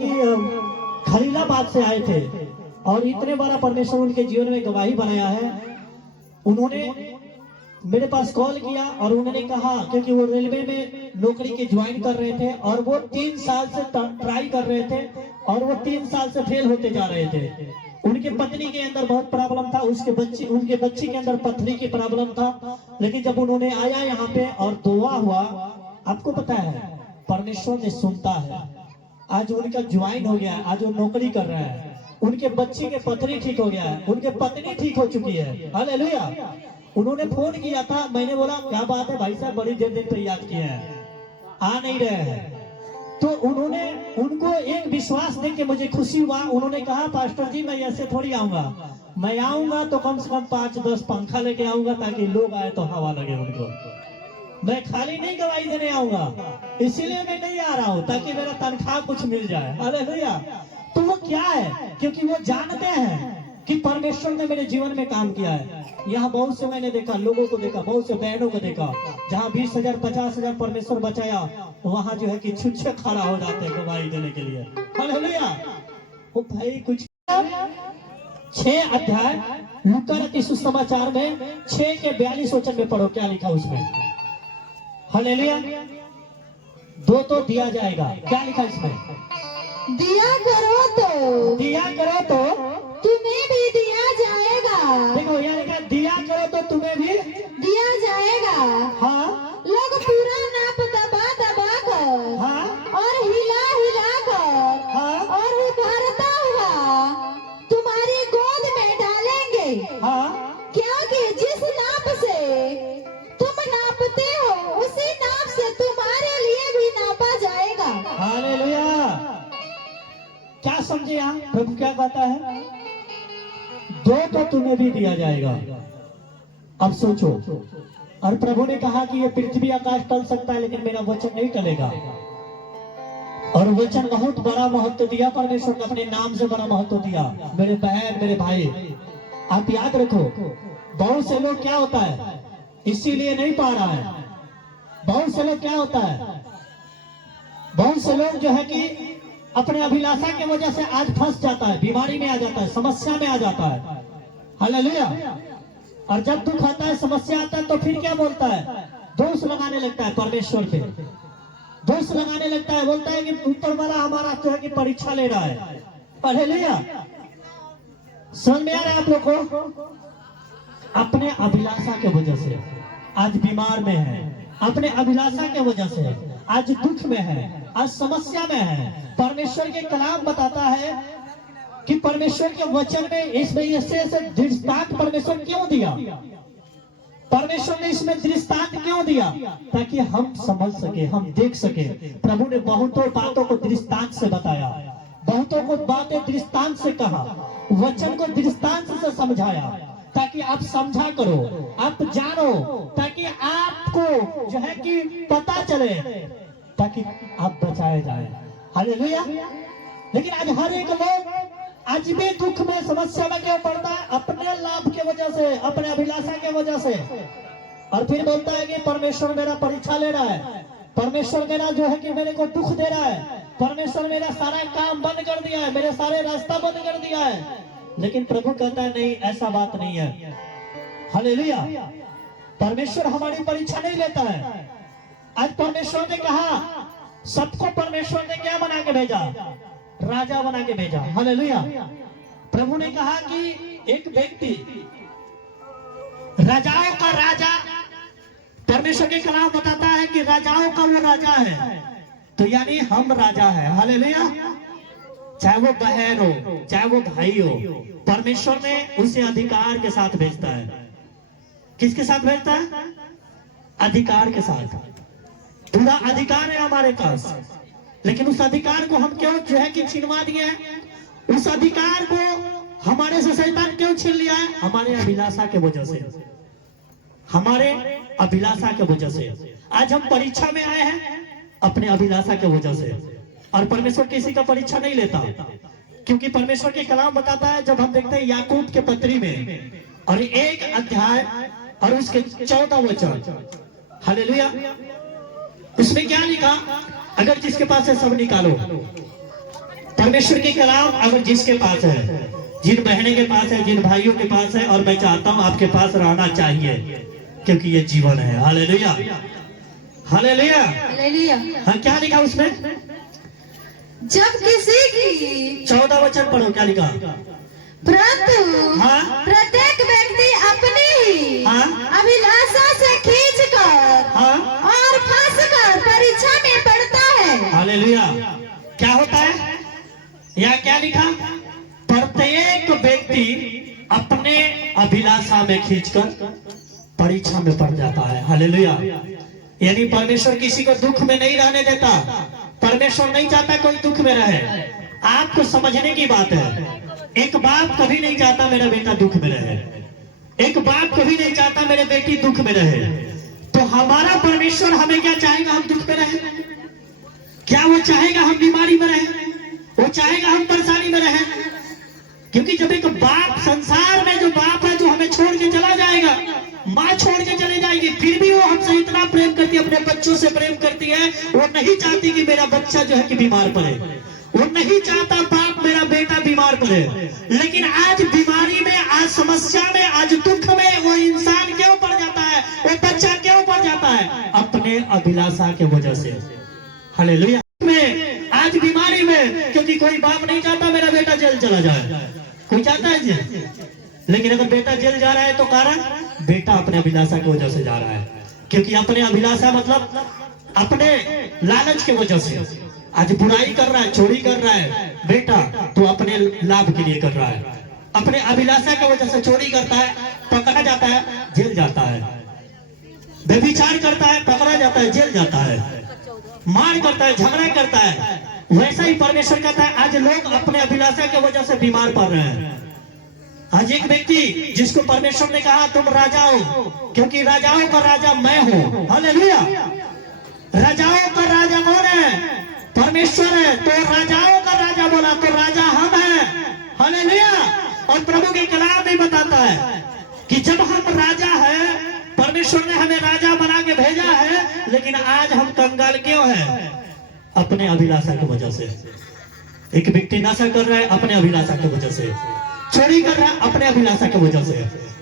कि खलीलाबाद से आए थे और इतने बड़ा परमेश्वर उनके जीवन में गवाही बनाया है। उन्होंने मेरे पास कॉल किया और उन्होंने कहा, क्योंकि वो रेलवे में नौकरी के ज्वाइन कर रहे थे और वो 3 साल से ट्राई कर रहे थे और वो 3 साल से फेल होते जा रहे थे। उनके पत्नी के अंदर बहुत प्रॉब्लम था, उनके बच्चे के अंदर पथरी की प्रॉब्लम था। लेकिन जब उन्होंने आया यहाँ पे और दुआ हुआ, आपको पता है परमेश्वर ने सुनता है। आज उनका ज्वाइन हो गया है, आज वो नौकरी कर रहा है, उनके बच्चे के पथरी ठीक हो गया है, उनके पत्नी ठीक हो चुकी है। हालेलुया। उन्होंने फोन किया था, मैंने बोला क्या बात है भाई साहब, बड़ी देर दिन पे याद किया है, आ नहीं रहे हैं। तो उनको एक विश्वास दे के मुझे खुशी हुआ। उन्होंने कहा पास्टर जी मैं ऐसे थोड़ी आऊंगा, मैं आऊंगा तो कम से कम 5-10 पंखा लेके आऊंगा ताकि लोग आए तो हवा लगे उनको। मैं खाली नहीं गवाही देने आऊंगा, इसीलिए मैं नहीं आ रहा हूँ ताकि मेरा तनख्वाह कुछ मिल जाए। अरे भैया, तो वो क्या है, क्योंकि वो जानते हैं कि परमेश्वर ने मेरे जीवन में काम किया है। यहाँ बहुत से मैंने देखा, लोगों को देखा, बहुत से बहनों को देखा, जहाँ 20,000 50,000 परमेश्वर बचाया, वहाँ जो है कि छुच्छे खड़ा हो जाते हैं गवाही देने के लिए। हालेलुया। वो भाई कुछ 6 अध्याय लूका के सुसमाचार में 6 के 42 वचन में पढ़ो, क्या लिखा उसमें। हालेलुया। 2 तो दिया जाएगा, क्या लिखा इसमें, दिया करो तो तुम्हें भी दिया जाएगा। देखो यहाँ लिखा दिया करो तो तुम्हें भी दिया जाएगा। हाँ, लोग पूरा नाप दबा कर, हाँ, और हिला कर, हाँ, और उभारता हुआ तुम्हारी गोद में डालेंगे। हाँ, क्योंकि जिस नाप से तुम नापते हो उसी नाप से तुम्हारे लिए भी नापा जाएगा। हालेलुया। क्या समझे यहाँ प्रभु क्या कहता है, 2 तो तुम्हें भी दिया जाएगा। अब सोचो, और प्रभु ने कहा कि ये पृथ्वी आकाश टल सकता है लेकिन मेरा वचन नहीं टलेगा। और वचन बहुत बड़ा महत्व दिया परमेश्वर ने, अपने नाम से बड़ा महत्व दिया। मेरे बहन मेरे भाई, आप याद रखो, बहुत से लोग क्या होता है इसीलिए नहीं पा रहा है। बहुत से लोग क्या होता है, बहुत से लोग जो है कि अपने अभिलाषा की वजह से आज फंस जाता है, बीमारी में आ जाता है, समस्या में आ जाता है। हालेलुया। और जब दुख आता है, समस्या आता है, तो फिर क्या बोलता है, दोष लगाने लगता है परमेश्वर पे, दोष लगाने लगता है, बोलता है कि ऊपर वाला हमारा जो है कि परीक्षा ले रहा है। हालेलुया। समझ में आ रहा है आप लोग को। अपने अभिलाषा की वजह से आज बीमार में है, अपने अभिलाषा की वजह से आज दुख में है, आज समस्या में है। परमेश्वर के कलाम बताता है कि परमेश्वर के वचन में इसमें ऐसे दृष्टांत परमेश्वर क्यों दिया, परमेश्वर ने इसमें दृष्टांत क्यों दिया, ताकि हम समझ सके, हम देख सके। प्रभु ने बहुतों बातों को दृष्टांत से बताया, बहुतों को बातें दृष्टांत से कहा, वचन को दृष्टांत से समझाया, ताकि आप समझा करो, आप जानो, ताकि आपको जो है कि पता चले, ताकि आप बचाए जाए। हालेलुया। लेकिन आज हर एक लोग आज भी दुख में, समस्या में क्यों पड़ता है, अपने लाभ की वजह से, अपने अभिलाषा की वजह से। और फिर बोलता है कि परमेश्वर मेरा परीक्षा ले रहा है, परमेश्वर मेरा जो है कि मेरे को दुख दे रहा है, परमेश्वर मेरा सारा काम बंद कर दिया है, मेरे सारे रास्ता बंद कर दिया है। लेकिन प्रभु कहता है नहीं, ऐसा बात नहीं है। हालेलुया। परमेश्वर हमारी परीक्षा नहीं लेता है। आज परमेश्वर ने कहा, सबको परमेश्वर ने क्या बना के भेजा, राजा बना के भेजा। हालेलुया। प्रभु ने कहा कि एक व्यक्ति राजाओं का राजा, परमेश्वर के कलाम बताता है कि राजाओं का वो राजा है, तो यानी हम राजा है। हालेलुया। चाहे वो बहन हो, चाहे वो भाई हो, परमेश्वर ने उसे अधिकार के साथ भेजता है। किसके साथ भेजता है, अधिकार के साथ। पूरा अधिकार है हमारे पास, लेकिन उस अधिकार को हम क्यों जो है कि छीनवा दिए हैं, उस अधिकार को हमारे से शैतान क्यों छीन लिया है, हमारे अभिलाषा के वजह से, हमारे अभिलाषा के वजह से। आज हम परीक्षा में आए हैं अपने अभिलाषा के वजह से। और परमेश्वर किसी का परीक्षा नहीं लेता, क्योंकि परमेश्वर के कलाम बताता है, जब हम देखते हैं याकूब के पत्री में और 1 अध्याय और उसके 14 वचन, हालेलुया, उसमें क्या लिखा, अगर जिसके पास है सब निकालो। परमेश्वर की कलाम अगर जिसके पास है, जिन बहने के पास है, जिन भाइयों के पास है, और मैं चाहता हूं आपके पास रहना चाहिए, क्योंकि ये जीवन है। Hallelujah, hallelujah. हालेलुया। हाँ, क्या लिखा उसमें? जब किसी की 14 वचन पढ़ो, क्या लिखा? परंतु हाँ? प्रत्येक व्यक्ति अपनी ही हाँ? अभिलाषा से खींचकर हाँ? और फंसकर परीक्षा में पड़ता है। हालेलुया। क्या होता है? या क्या लिखा? प्रत्येक व्यक्ति अपने अभिलाषा में खींचकर परीक्षा में पड़ जाता है। हालेलुया। यानी परमेश्वर किसी को दुख में नहीं रहने देता। परमेश्वर नहीं चाहता कोई दुख में रहे। आपको समझने की बात है, एक बाप कभी नहीं चाहता मेरा बेटा दुख में रहे, एक बाप कभी नहीं चाहता मेरे बेटी दुख में रहे। तो हमारा परमेश्वर हमें क्या चाहेगा? हम दुख में रहे? क्या वो चाहेगा हम बीमारी में रहे? वो चाहेगा हम परेशानी में रहे? क्योंकि जब एक बाप, संसार में जो बाप है जो हमें छोड़ के चला जाएगा, माँ छोड़ के चले जाएगी, फिर भी वो हमसे इतना प्रेम करती है, अपने बच्चों से प्रेम करती है। वो नहीं चाहती कि मेरा बच्चा जो है कि बीमार पड़े, वो नहीं चाहता बाप मेरा बेटा बीमार पड़े। लेकिन आज बीमारी में, आज समस्या में, आज दुख में वो इंसान क्यों पड़ जाता है? वो बच्चा क्यों पड़ जाता है? अपने अभिलाषा के वजह से। हालेलुया। में आज बीमारी में, क्योंकि कोई बाप नहीं चाहता मेरा बेटा जेल चला जाए, कोई चाहता है जेल। लेकिन अगर बेटा जेल जा रहा है तो कारण बेटा अपने अभिलाषा की वजह से जा रहा है। क्योंकि अपने अभिलाषा मतलब अपने लालच की वजह से आज बुराई कर रहा है, चोरी कर रहा है बेटा, तो अपने लाभ के लिए कर रहा है। अपने अभिलाषा की वजह से चोरी करता है, पकड़ा जाता है, जेल जाता है। व्यभिचार करता है, पकड़ा जाता है, जेल जाता है। मार करता है, झगड़ा करता है। वैसा ही परमेश्वर कहता है आज लोग अपने अभिलाषा की वजह से बीमार पड़ रहे हैं। आज एक व्यक्ति जिसको परमेश्वर ने कहा तुम राजा हो, क्योंकि राजाओं का राजा मैं हूं। हालेलुया। राजाओं का राजा कौन है? परमेश्वर है। तो राजाओं का राजा बोला तो राजा हम हैं। हालेलुया। और प्रभु के कलाम में बताता है कि जब हम राजा हैं, परमेश्वर ने हमें राजा बना के भेजा है, लेकिन आज हम कंगाल क्यों हैं? अपने अभिलाषा की वजह से। एक व्यक्ति नशा कर रहा है अपने अभिलाषा की वजह से, चोरी कर रहा है अपने अभिलाषा की वजह से,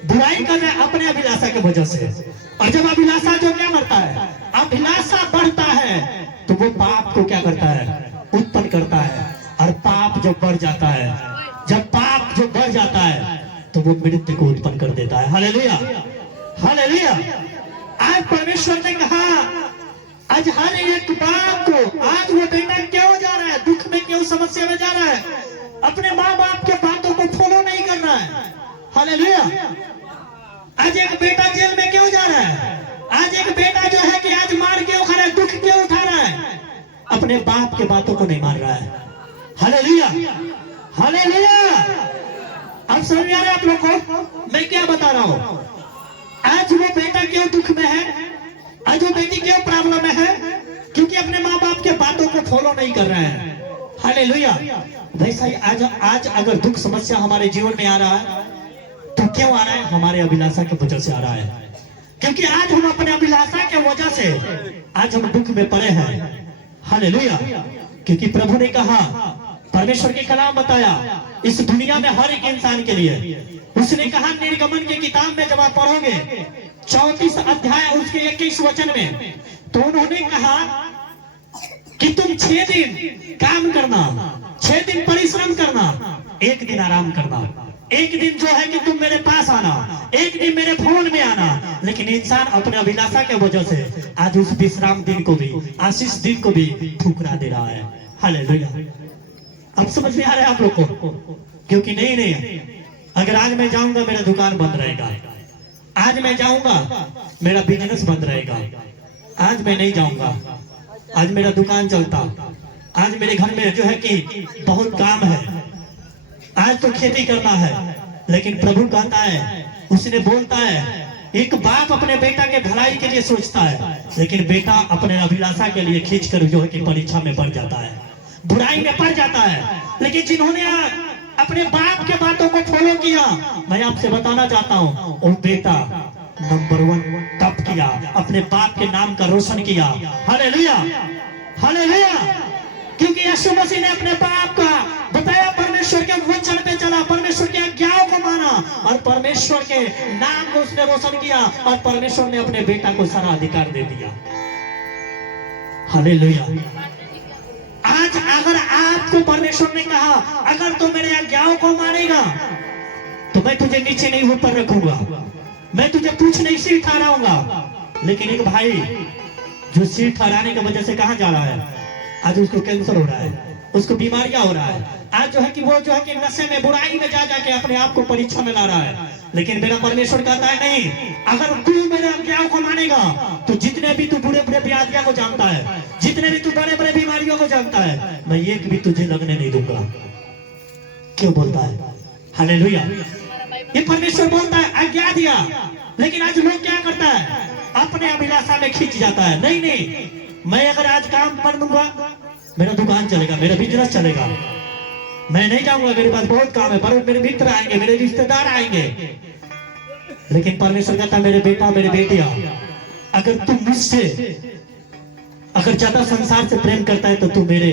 बुराई कर रहा है अपने अभिलाषा की वजह से। और जब अभिलाषा जो क्या करता है, अभिलाषा बढ़ता है, तो वो पाप को क्या करता है? उत्पन्न करता है। और पाप जब बढ़ जाता है, जब पाप जो बढ़ जाता है, तो वो मृत्यु को उत्पन्न कर देता है। Hallelujah, hallelujah. आज परमेश्वर ने कहा आज हर एक बाप को, आज वो बेटा क्यों जा रहा है दुख में, क्यों समस्या में जा रहा है? अपने माँ बाप के बातों को फॉलो नहीं कर रहा है। हालेलुया। आज एक बेटा जेल में क्यों जा रहा है? आज एक बेटा जो है कि आज मार क्यों खा रहा है, दुख क्यों उठा रहा है? अपने बाप के बातों को नहीं मान रहा है। Hallelujah, hallelujah. अब समझ में आ रहा है आप लोग को मैं क्या बता रहा हूं? आज वो बेटा क्यों दुख में है, आज वो बेटी क्यों प्रॉब्लम में है? क्योंकि अपने माँ बाप के बातों को फॉलो नहीं कर रहे हैं। हालेलुया। वैसा ही आज अगर दुख समस्या हमारे जीवन में आ रहा है तो क्यों आ रहा है? हमारे अभिलाषा की वजह से आ रहा है। क्योंकि आज हम अपने अभिलाषा के वजह से आज हम दुख में पड़े हैं। हालेलुया। क्योंकि प्रभु ने कहा, परमेश्वर के कलाम बताया इस दुनिया में हर एक इंसान के लिए। उसने कहा निर्गमन की किताब में जब आप पढ़ोगे 34 अध्याय उसके 21 वचन में, तो उन्होंने कहा कि तुम 6 दिन काम करना, 6 दिन परिश्रम करना, 1 दिन आराम करना। 1 दिन जो है कि तुम मेरे पास आना, 1 दिन मेरे फोन में आना। लेकिन इंसान अपने अभिलाषा के वजह से आज उस विश्राम दिन को भी, आशीष दिन को भी ठुकरा दे रहा है। हालेलुया। अब समझ में आ रहा है आप लोग को? क्योंकि नहीं, अगर आज मैं जाऊंगा मेरा दुकान बंद रहेगा, आज मैं जाऊंगा मेरा बिजनेस बंद रहेगा, आज मैं नहीं जाऊंगा, आज मेरा दुकान चलता, आज मेरे घर में जो है कि बहुत काम है, आज तो खेती करना है। लेकिन प्रभु कहता है, उसने बोलता है, एक बाप अपने बेटा के भलाई के लिए सोचता है, लेकिन बेटा अपने अभिलाषा के लिए खींचकर जो है कि परीक्षा में पड़ जाता है, बुराई में पड़ जाता है। लेकिन जिन्होंने अपने बाप के बातों को फॉलो किया, मैं आपसे बताना चाहता हूँ, वो बेटा नंबर 1 तब किया, अपने बाप के नाम का रोशन किया। Hallelujah, hallelujah. क्योंकि यीशु मसीह ने अपने बाप का और परमेश्वर के नाम को उसने रोशन किया और परमेश्वर ने अपने बेटा को सारा अधिकार दे दिया। हालेलुया। आज अगर आपको परमेश्वर ने कहा अगर तू मेरे आज्ञाओं को मानेगा तो मैं तुझे नीचे नहीं ऊपर रखूंगा, मैं तुझे पूछ नहीं सिर ठहराऊंगा। लेकिन एक भाई जो सिर ठहराने की वजह से कहां जा रहा है, आज उसको कैंसर हो रहा है, उसको बीमारियां हो रहा है। आज जो है कि वो जो है कि नशे में बुराई में जा जाके अपने आप को परीक्षा में ला रहा है। लेकिन मेरा परमेश्वर कहता है नहीं, अगर तू मेरे आज्ञाओं को मानेगा तो जितने भी तू बुरे बुरे व्याधियों को जानता है, जितने भी तू बड़े बड़े बीमारियों को जानता है, मैं एक भी तुझे लगने नहीं दूंगा। क्यों बोलता है? हालेलुया। ये परमेश्वर बोलता है, आज्ञा दिया। लेकिन आज लोग क्या करता है, अपने अभिलाषा में खींच जाता है। नहीं नहीं, मैं अगर आज काम कर लूंगा मेरा दुकान चलेगा, मेरा बिजनेस चलेगा, मैं नहीं जाऊंगा, मेरे पास बहुत काम है, पर मेरे मित्र आएंगे, मेरे रिश्तेदार आएंगे। लेकिन परमेश्वर कहता है, मेरे बेटा मेरे बेटिया, अगर तू मुझसे अगर ज्यादा संसार से प्रेम करता है तो तू मेरे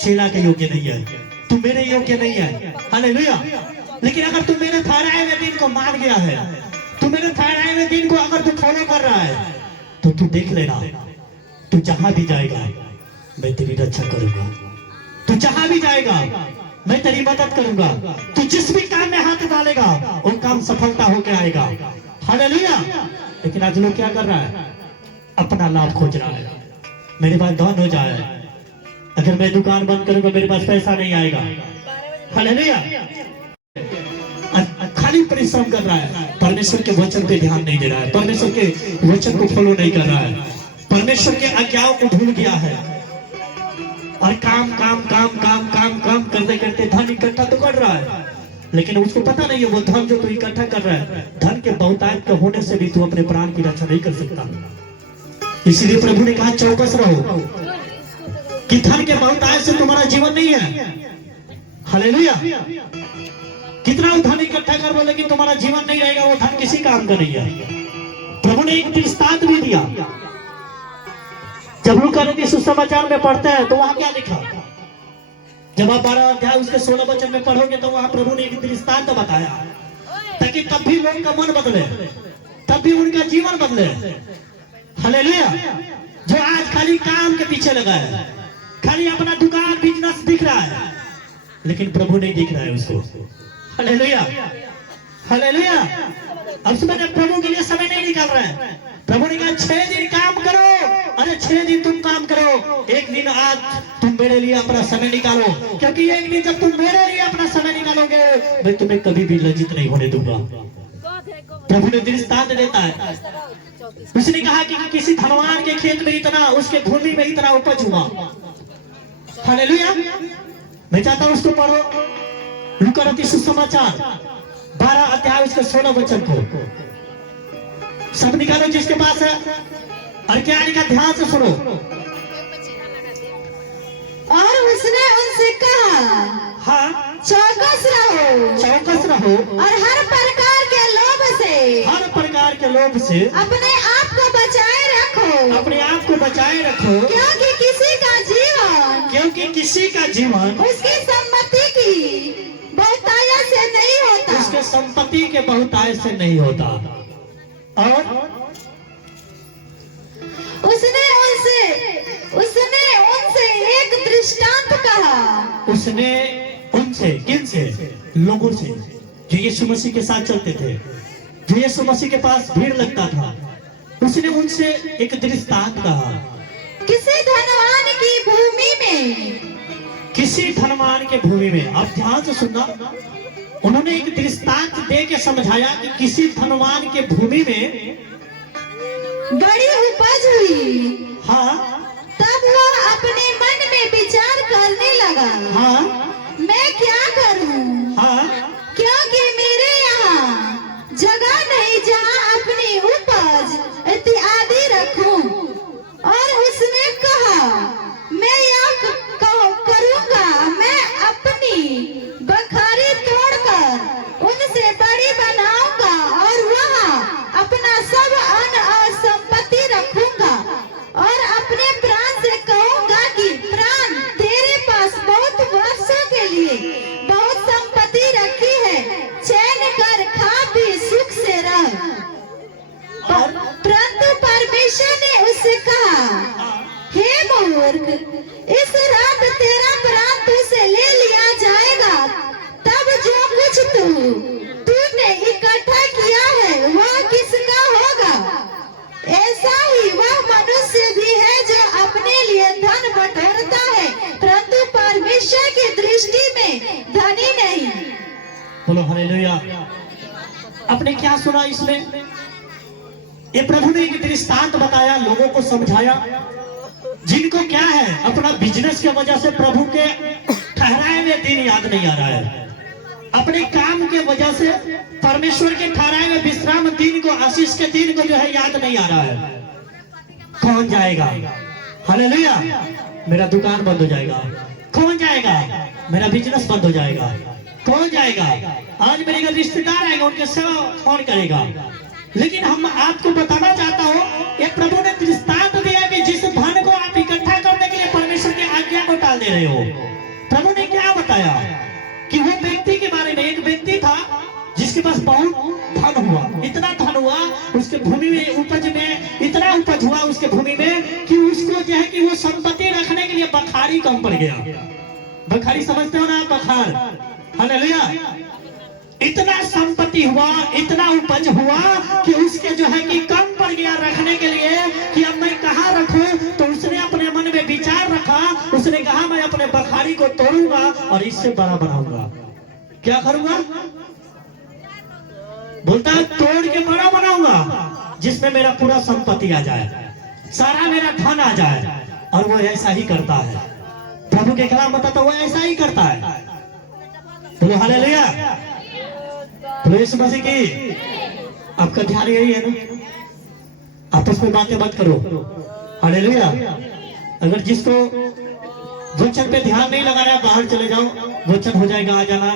चेला के योग्य नहीं है, तू मेरे योग्य नहीं है। हालेलुया। लेकिन अगर तू मेरे ठहराए हुए दिन को मान गया है, तू मेरे ठहराए हुए दिन को अगर तू फॉलो कर रहा है तो तू देख लेना, तू जहां भी जाएगा मैं तेरी रक्षा करूंगा, तू जहां भी जाएगा मैं तेरी मदद करूंगा, तू जिस भी काम में हाथ डालेगा वो काम सफलता होकर आएगा। हालेलुया। लेकिन आज लोग क्या कर रहा है, अपना लाभ खोज रहा है। मेरे पास धन हो जाए, अगर मैं दुकान बंद करूंगा मेरे पास पैसा नहीं आएगा। हालेलुया। खाली परिश्रम कर रहा है, परमेश्वर के वचन पे ध्यान नहीं दे रहा है, परमेश्वर के वचन को फॉलो नहीं कर रहा है, परमेश्वर के आज्ञाओं को भूल गया है और काम काम काम काम काम काम करते करते धन इकट्ठा तो कर रहा है। लेकिन उसको पता नहीं है वो धन जो तू इकट्ठा कर रहा है, धन के बहुतायत के होने से भी तू अपने प्राण की रक्षा नहीं कर सकता। इसलिए प्रभु ने कहा चौकस रहो कि धन के बहुतायत से तुम्हारा जीवन नहीं है। हालेलुया। कितना धन इकट्ठा कर लो लेकिन तुम्हारा जीवन नहीं रहेगा, वो धन किसी काम का नहीं है। प्रभु ने एक दृष्टांत भी दिया। जब लूका नबी सुसमाचार में पढ़ते हैं तो वहां क्या लिखा, जब आप 12 अध्याय उसके 16 वचन में पढ़ोगे तो वहां प्रभु ने एक दृष्टांत बताया ताकि तब भी लोगों का मन बदले, तब भी उनका जीवन बदले। हालेलुया। जो आज खाली काम के पीछे लगा है, खाली अपना दुकान बिजनेस दिख रहा है, लेकिन प्रभु नहीं दिख रहा है उसको। हालेलुया। हालेलुया। अब मैंने प्रभु के लिए समय नहीं निकाल रहे हैं। प्रभु ने कहा 6 दिन काम करो, अरे 6 दिन तुम काम करो, एक दिन आज तुम मेरे लिए अपना समय निकालो, क्योंकि एक दिन जब तुम मेरे लिए अपना समय निकालोगे मैं तुम्हें कभी भी लज्जित नहीं होने दूंगा। प्रभु ने दृष्टांत देता है। उसने कहा कि किसी धनवान के खेत में इतना, उसके भूमि में इतना उपज हुआ। हालेलुया। मैं चाहता हूं उसको पढ़ो, लूका नबी सुसमाचार 12 अध्याय उसके 16 वचन को सब निकालो जिसके पास है, और क्या लिखा ध्यान से सुनो। और उसने उनसे कहा, हाँ, चौकस रहो, चौकस रहो और हर प्रकार के लोभ से, हर प्रकार के लोभ से अपने आप को बचाए रखो, अपने आप को बचाए रखो, क्योंकि किसी का जीवन, क्योंकि किसी का जीवन उसकी सम्मति की बहुतायत से नहीं होता, उसके संपत्ति के बहुतायत से नहीं होता। और उसने उनसे एक दृष्टांत कहा। उसने उनसे, किन से? लोगों से जो यीशु मसीह के साथ चलते थे, जो यीशु मसीह के पास भीड़ लगता था। उसने उनसे एक दृष्टांत कहा। किसी धनवान की भूमि में, किसी धनवान के भूमि में, आप ध्यान से सुनना, उन्होंने एक दृष्टांत दे के समझाया कि किसी धनवान के भूमि में बड़ी उपज हुई। हाँ, तब वह अपने मन में विचार करने लगा, हाँ, मैं क्या करूं? हाँ, क्योंकि मेरे यहाँ जगह नहीं जहाँ अपनी उपज इत्यादि रखूं। और उसने कहा, मैं यह करूंगा, मैं अपनी बखारी तोड़कर उनसे बड़ी बनाऊंगा और वहाँ अपना सब अन्न और संपत्ति रखूंगा, और अपने प्राण से कहूंगा कि प्राण तेरे पास बहुत वर्ष में धनी नहीं। बोलो हालेलुया। आपने क्या सुना इसमें? ये प्रभु ने एक दृष्टांत बताया, लोगों को समझाया, जिनको क्या है अपना बिजनेस की वजह से प्रभु के ठहराए हुए दिन याद नहीं आ रहा है, अपने काम के वजह से परमेश्वर के ठहराए हुए विश्राम दिन को, आशीष के दिन को जो है याद नहीं आ रहा है। कौन जाएगा? हालेलुया। मेरा दुकान बंद हो जाएगा। कौन जाएगा? मेरा बिजनेस बंद हो जाएगा। कौन जाएगा? आज मेरे घर रिश्तेदार आएंगे, उनके सेवा कौन करेगा? लेकिन हम आपको बताना चाहता हूँ, ये प्रभु ने दृष्टांत दिया कि जिस धन को आप इकट्ठा करने के लिए परमेश्वर की आज्ञा को टाल दे रहे हो, प्रभु ने क्या बताया कि वो व्यक्ति के बारे में, एक व्यक्ति था जिसके पास बहुत धन हुआ, इतना धन हुआ उसके भूमि में, उपज में इतना उपज हुआ उसके भूमि में कि उसको जो है कि वो संपत्ति रखने के लिए बखारी कम पड़ गया। बखारी समझते हो ना आप? बखार। हालेलुया। इतना संपत्ति हुआ, इतना उपज हुआ कि उसके जो है कि कम पड़ गया रखने के लिए कि अब मैं कहाँ रखूं। तो उसने अपने मन में विचार रखा, उसने कहा मैं अपने बखारी को तोड़ूंगा और इससे बड़ा बनाऊंगा। क्या करूंगा? बोलता है तोड़ के बड़ा बनाऊंगा, जिसमें मेरा पूरा संपत्ति आ जाए, सारा मेरा धन आ जाए। और वो ऐसा ही करता है। प्रभु के कलाम बताता वो ऐसा ही करता है। तो हालेलुया। तो यीशु मसीह की आपका ध्यान यही है ना, आपस में बातें मत करो। हालेलुया। अगर जिसको वचन पे ध्यान नहीं लगा रहा, बाहर चले जाओ, वचन हो जाएगा आ जाना,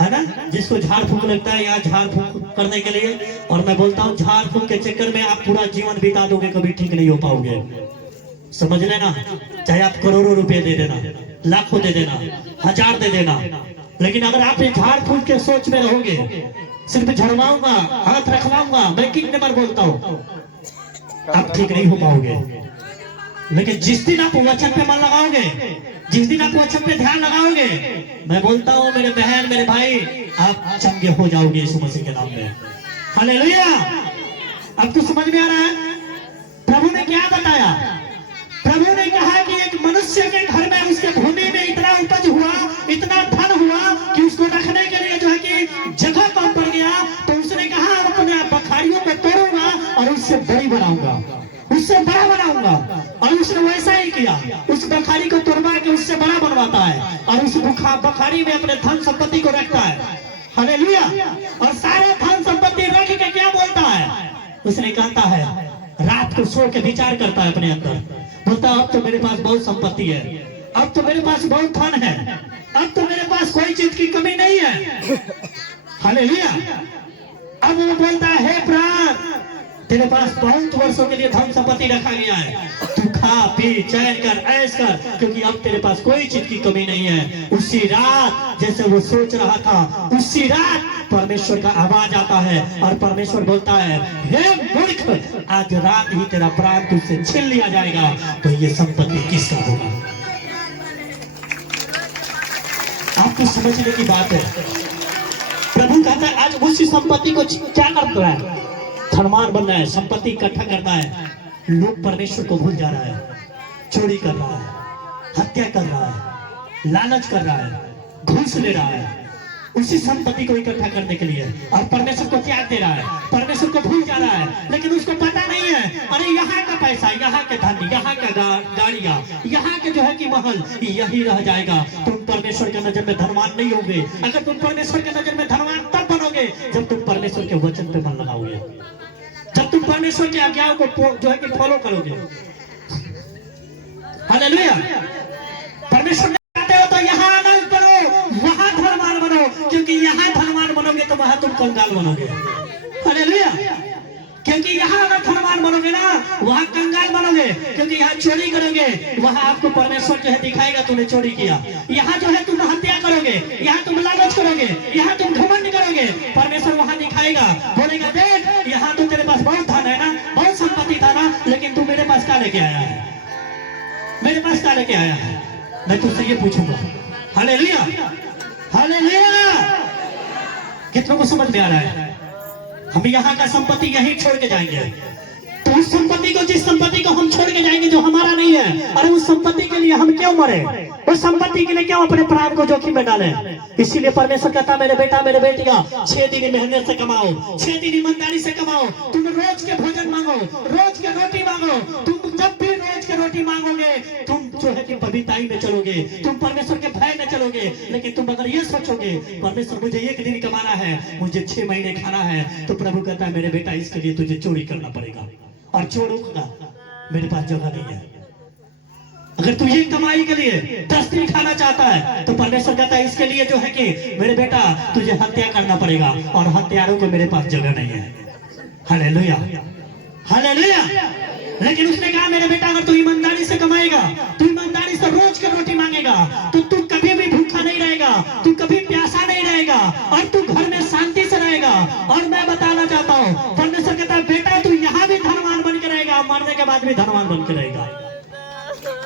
है ना। जिसको झाड़ फूक लगता है यहाँ झाड़ फूक करने के लिए, और मैं बोलता हूँ झाड़ फूक के चक्कर में आप पूरा जीवन बिता दोगे, कभी ठीक नहीं हो पाओगे। समझ लेना, चाहे आप करोड़ों रुपए दे देना, लाखों दे देना, 1000 दे देना, लेकिन अगर आप ये झाड़ फूक के सोच में रहोगे, सिर्फ झड़वाऊंगा, हाथ रखवाऊंगा, मैं कितने नंबर बोलता हूँ, आप ठीक नहीं हो पाओगे। लेकिन जिस दिन आप वचन पे मन लगाओगे, जिस दिन आप वचन पे ध्यान लगाओगे, मैं बोलता हूँ मेरे बहन मेरे भाई, आप चंगे हो जाओगे यीशु मसीह के नाम में। हालेलुया। अब तो समझ में आ रहा है प्रभु ने क्या बताया? प्रभु ने कहा कि एक मनुष्य के घर में, उसके भूमि में इतना उपज हुआ, इतना धन हुआ कि उसको रखने के लिए जो है कि जगह कम पड़ गया। तो उसने कहा अपने बखारियों को तोड़ूंगा और उससे बड़ी बनाऊंगा, उससे बड़ा बनाऊंगा। और उसने वैसा ही किया, उस बखारी को तोड़वा के उससे बड़ा बनवाता है और उस बखारी में अपने धन संपत्ति को रखता है। हालेलुया। और सारे धन संपत्ति रख के क्या बोलता है? उसने कहता है, रात को सो के विचार करता है अपने अंदर, बोलता अब तो मेरे पास बहुत संपत्ति है, अब तो मेरे पास बहुत धन है, अब तो मेरे पास कोई चीज की कमी नहीं है। हालेलुया। अब वो बोलता है, हे प्राण, तेरे पास बहुत वर्षों के लिए धन संपत्ति रखा गया है, तू खा पी चैन कर, ऐश कर, क्योंकि अब तेरे पास कोई चीज की कमी नहीं है। उसी रात जैसे वो सोच रहा था, उसी रात परमेश्वर का आवाज आता है और परमेश्वर बोलता है, हे मूर्ख, आज रात ही तेरा प्राण तुझसे छीन लिया जाएगा, तो ये संपत्ति किसका होगा? आपको समझने की बात है। प्रभु कहता है आज उसी संपत्ति को क्या करता है? धनवान बनना है, संपत्ति इकट्ठा करना है। लोग परमेश्वर को भूल जा रहा है, चोरी कर रहा है, हत्या कर रहा है, लालच कर रहा है, घूस ले रहा है, उसी संपत्ति को इकट्ठा करने के लिए, और परमेश्वर को त्याग दे रहा है, परमेश्वर को भूल जा रहा है। लेकिन उसको पता नहीं है, अरे यहाँ का पैसा, यहाँ के धन, यहाँ का गाड़ियाँ, यहाँ के जो है कि महल, यही रह जाएगा। तुम परमेश्वर के नजर में धनवान नहीं होगे। अगर तुम परमेश्वर के नजर में धनवान तब बनोगे जब तुम परमेश्वर के वचन पे मन लगाओगे, जब तुम परमेश्वर की आज्ञाओं को जो है कि फॉलो करोगे। हालेलुया। परमेश्वर ने कहते हो तो यहाँ आनंद करो, वहां धनवान बनो, क्योंकि यहाँ धनवान बनोगे तो वहां तुम कंगाल बनोगे। हालेलुया। क्योंकि यहाँ अगर धनवान बनोगे ना, वहां कंगाल बनोगे, क्योंकि यहाँ चोरी करोगे, वहां आपको परमेश्वर जो है दिखाएगा तूने चोरी किया। यहाँ जो है तुम हत्या करोगे, यहाँ तुम लालच करोगे, यहाँ तुम घमंड करोगे, परमेश्वर वहां दिखाएगा, बोलेगा देख यहाँ तो तेरे पास बहुत धन है ना, बहुत संपत्ति था ना, लेकिन तू मेरे पास क्या लेके आया है? मेरे पास क्या लेके आया है? मैं तुझसे ये पूछूंगा। हालेलुया। हालेलुया। कितनों को समझ में आ रहा है? हम यहाँ का संपत्ति यहीं छोड़ के जाएंगे, तो उस उस संपत्ति को, जिस संपत्ति को हम छोड़ के जाएंगे जो हमारा नहीं है, अरे उस संपत्ति के लिए हम क्यों मरे, उस संपत्ति के लिए क्यों अपने प्राण को जोखिम में डालें। इसीलिए परमेश्वर कहता, मेरे बेटा मेरे बेटिया, 6 दिन मेहनत से कमाओ, 6 दिन ईमानदारी से कमाओ। तुम रोज के भोजन मांगो, रोज के रोटी मांगो। तुम जब भी रोज के रोटी मांगोगे, तुम जो है कि पवित्रताई में चलोगे, तुम परमेश्वर के भय में चलोगे। लेकिन तुम अगर ये सोचोगे परमेश्वर मुझे 1 दिन कमाना है, मुझे 6 महीने खाना है, तो प्रभु कहता है मेरे बेटा इसके लिए तुझे चोरी करना पड़ेगा, और चोरूंगा, मेरे पास जगह नहीं है। अगर तू ये कमाई के लिए 10 दिन खाना चाहता है, तो परमेश्वर कहता है इसके लिए जो है कि मेरे बेटा तुझे हत्या करना पड़ेगा, और हत्यारों को मेरे पास जगह नहीं है। Hallelujah, hallelujah. लेकिन उसने कहा मेरे बेटा अगर तू ईमानदारी से कमाएगा, तू ईमानदारी से रोज की रोटी मांगेगा, तो तू कभी भी भूखा नहीं रहेगा, तू कभी प्यासा नहीं रहेगा, और तू घर में शांति से रहेगा। और मैं बताना चाहता हूँ, परमेश्वर कहता है बेटा तू यहाँ भी धनवान बन के रहेगा, मरने के बाद भी धनवान बन के रहेगा।